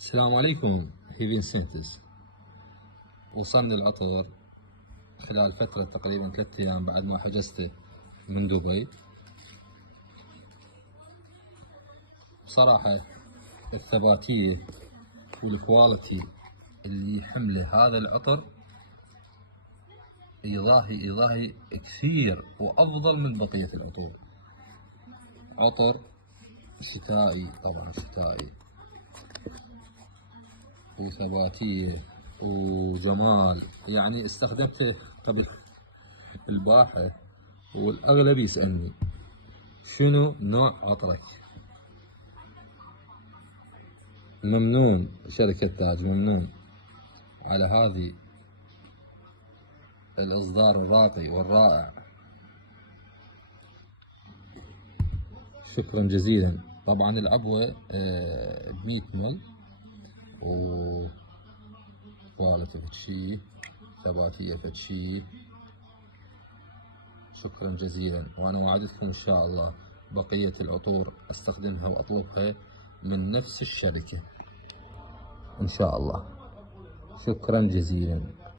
السلام عليكم هيفين سينتز. وصلني العطر خلال فترة تقريبا 3 أيام بعد ما حجزته من دبي. بصراحة الثباتية والكواليتي اللي حمله هذا العطر يضاهي كثير وأفضل من بقية العطور. عطر شتائي، طبعا شتائي، وثباتية وجمال. يعني استخدمته قبل الباحة والأغلب يسألني شنو نوع عطرك. ممنون شركة تاج، ممنون على هذه الإصدار الراقي والرائع، شكرا جزيلا. طبعا العبوة ب100 مل، وكواليتي فتشي، ثباتية فتشي. شكرا جزيلا، وأنا وعدتكم إن شاء الله بقية العطور أستخدمها وأطلبها من نفس الشركة إن شاء الله. شكرا جزيلا.